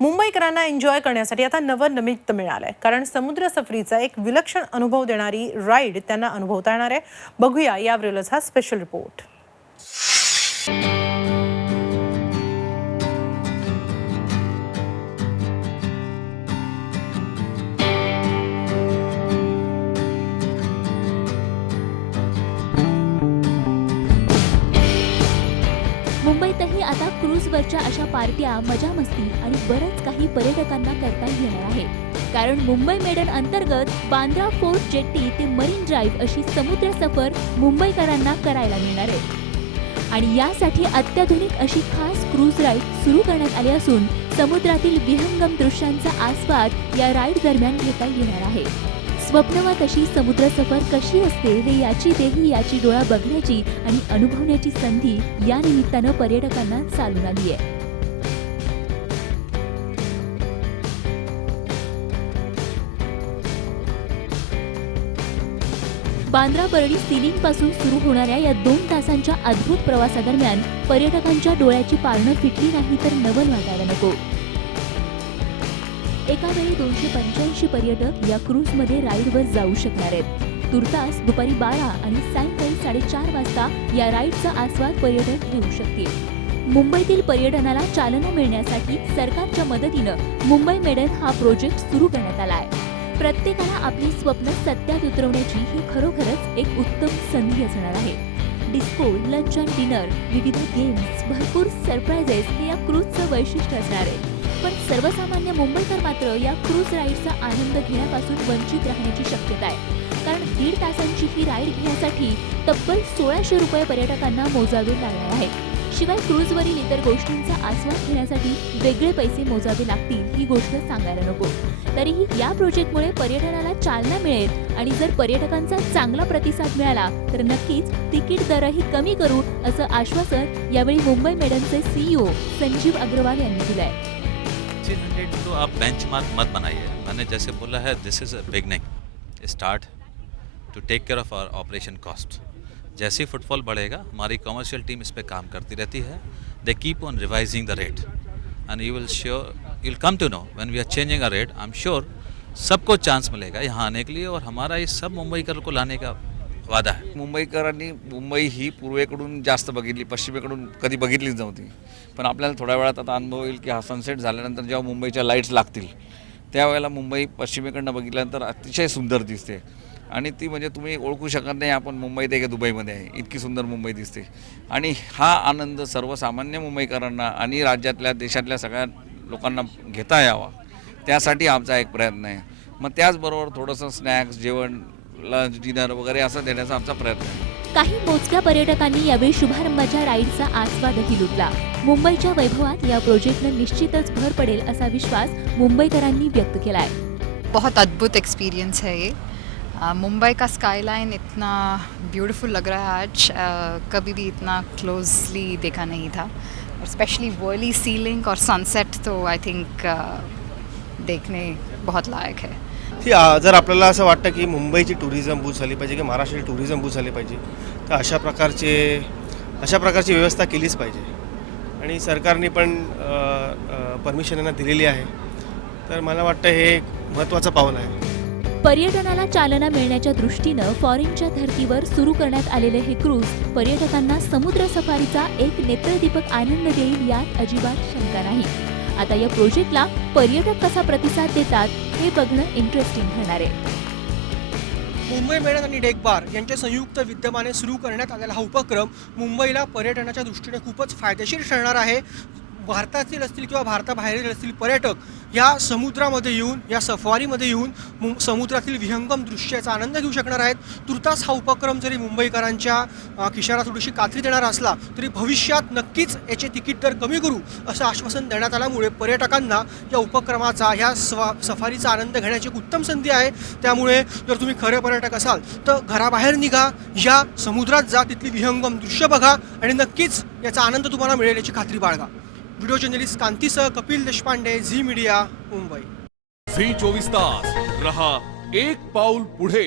मुंबईकरांना एन्जॉय करण्यासाठी आता नवं निमित्त मिळालंय, कारण समुद्र सफरीचा एक विलक्षण अनुभव देणारी राईड त्यांना अनुभवता येणार आहे। बघूया यावरीलच हा स्पेशल रिपोर्ट। मुंबईतही आता क्रूजवरच्या अशा पार्ट्या, मजा मस्ती आणि बरंच काही पर्यटकांना करता येणार आहे। कारण मुंबई मेडन अंतर्गत बांद्रा फोर्ट जेट्टी ते मरीन ड्राईव्ह अशी समुद्र सफर मुंबईकरांना करायला मिळणार आहे। आणि यासाठी अत्याधुनिक अशी खास क्रूज राईड सुरू करण्यात आली असून समुद्रातील विहंगम दृश्यांचा आस्वाद या राईड दरम्यान घेता येणार आहे। स्वप्नवत अशी समुद्र सफर कशी असते हे याची देही याची डोळा बघण्याची आणि अनुभवण्याची संधी या निमित्तानं पर्यटकांना चालून आली आहे। बांद्रा बर्डी सीलिंग पासून सुरू होणाऱ्या या 2 तासांच्या अद्भुत प्रवासादरम्यान पर्यटकांच्या डोळ्याची पारणं फिटली नाही तर नवल वाटायला नको। एका वेळी 285 पर्यटक या क्रूजमध्ये राईडवर जाऊ शकणार आहेत। तुर्तास दुपारी 12 आणि सायंकाळी 4:30 वाजता या राईडचा आस्वाद पर्यटक घेऊ शकतील। मुंबईतील पर्यटनाला चालना मिळण्यासाठी सरकारच्या मदतीनं मुंबई मेडन हा प्रोजेक्ट सुरू करण्यात आला आहे। प्रत्येकाला आपली स्वप्न सत्यात उतरवण्याची ही खरोखरच एक उत्तम संधी असणार आहे। डिस्को, लंच अँड डिनर, विविध गेम्स, भरपूर सरप्राइजेस हे या क्रूजचं वैशिष्ट्य असणार आहे। पण सर्वसामान्य मुंबईकर मात्र या क्रूज राईडचा आनंद घेण्यापासून वंचित राहण्याची शक्यता आहे। कारण 1.5 तासांची ही राईड घेण्यासाठी तब्बल 1600 रुपये पर्यटकांना मोजावे लागणार आहेत। शिवाय क्रूजवरील इतर गोष्टींचा आस्वाद घेण्यासाठी वेगळे पैसे मोजावे लागतील ही गोष्ट सांगायला नको। तरीही या प्रोजेक्टमुळे पर्यटनाला चालना मिळेल आणि जर पर्यटकांचा चांगला प्रतिसाद मिळाला तर नक्कीच तिकीट दरही कमी करू असं आश्वासन यावेळी मुंबई मेडनचे सीईओ संजीव अग्रवाल यांनी दिलंय। 300 तो आप बेंचमार्क मत बनाइए। मैंने जैसे बोला है, this is a beginning start to take care of our operation cost. जैसे ही फुटफॉल बढ़ेगा हमारी कमर्शियल टीम इस पे काम करती रहती है। They keep on revising the rate and you will come to know when we are changing a rate. I am sure सबको chance मिलेगा यहाँ आने के लिए और हमारा इस सब मुंबईकर को लाने का वादा है। मुंबईकरांनी मुंबई ही पूर्वेकडून जास्त बघितली, पश्चिमेकडून कधी बघितलीच नव्हती। पण आपल्याला थोड्या वेळात आता अनुभव येईल की हा सनसेट झाल्यानंतर जेव्हा मुंबईच्या लाईट्स लागतील त्यावेळेला मुंबई पश्चिमेकडनं बघितल्यानंतर अतिशय सुंदर दिसते आणि ती म्हणजे तुम्ही ओळखू शकत नाही आपण मुंबईत आहे की दुबईमध्ये आहे, इतकी सुंदर मुंबई दिसते। आणि हा आनंद सर्वसामान्य मुंबईकरांना आणि राज्यातल्या देशातल्या सगळ्या लोकांना घेता यावा त्यासाठी आमचा एक प्रयत्न आहे। मग त्याचबरोबर थोडंसं स्नॅक्स, जेवण, लंच, डिनर वगैरे असं देण्याचा आमचा प्रयत्न आहे। काही मोजक्या पर्यटकांनी यावेळी शुभारंभाच्या राईडचा आस्वादही लुटला। मुंबईच्या वैभवात या प्रोजेक्टनं निश्चितच भर पडेल असा विश्वास मुंबईकरांनी व्यक्त केलाय। बहुत अद्भुत एक्सपीरियंस है ये। मुंबई का स्काईलाइन इतना ब्यूटीफुल लग रहा है आज, कभी भी इतना क्लोजली देखा नहीं था। और स्पेशली वर्ली सीलिंग और सनसेट तो आई थिंक देखने बहुत लायक है। जर आपल्याला असं वाटतं की मुंबईची टुरिझम बूस्ट झाली पाहिजे की महाराष्ट्राची टुरिझम बूस्ट झाली पाहिजे तर अशा प्रकारची व्यवस्था केलीच पाहिजे आणि सरकारने पण परमिशन यांना दिलेली आहे। तर मला वाटतं हे एक महत्त्वाचं पाऊल आहे। पर्यटनाला चालना मिळण्याच्या दृष्टीनं फॉरेनच्या धर्तीवर सुरू करण्यात आलेले हे क्रूज पर्यटकांना समुद्र सफारीचा एक नेत्रदीपक आनंद देईल यात अजिबात शंका नाही। आता या प्रोजेक्टला पर्यटक कसा प्रतिसाद देतात हे बघणं इंटरेस्टिंग ठरणार आहे। मुंबई मेडन आणि डेकबार यांच्या संयुक्त विद्यमाने सुरू करण्यात आलेला हा उपक्रम मुंबईला पर्यटनाच्या दृष्टीने खूपच फायदेशीर ठरणार आहे। भारतातील असतील किंवा भारताबाहेरील असतील पर्यटक या समुद्रामध्ये येऊन, या सफारीमध्ये येऊन समुद्रातील विहंगम दृश्याचा आनंद घेऊ शकणार आहेत। तुर्तास हा उपक्रम जरी मुंबईकरांच्या खिशाला थोडीशी कात्री देणारा असला तरी भविष्यात नक्कीच याचे तिकीट दर कमी करू असं आश्वासन देण्यात आल्यामुळे पर्यटकांना या उपक्रमाचा, ह्या सफारीचा आनंद घेण्याची एक उत्तम संधी आहे। त्यामुळे जर तुम्ही खरे पर्यटक असाल तर घराबाहेर निघा, या समुद्रात जा, तिथली विहंगम दृश्य बघा आणि नक्कीच याचा आनंद तुम्हाला मिळेल याची खात्री बाळगा। व्हिडिओ जर्नलिस्ट कांतीसह कपिल देशपांडे, झी मीडिया, मुंबई। झी 24 तास रहा एक पाऊल पुढे।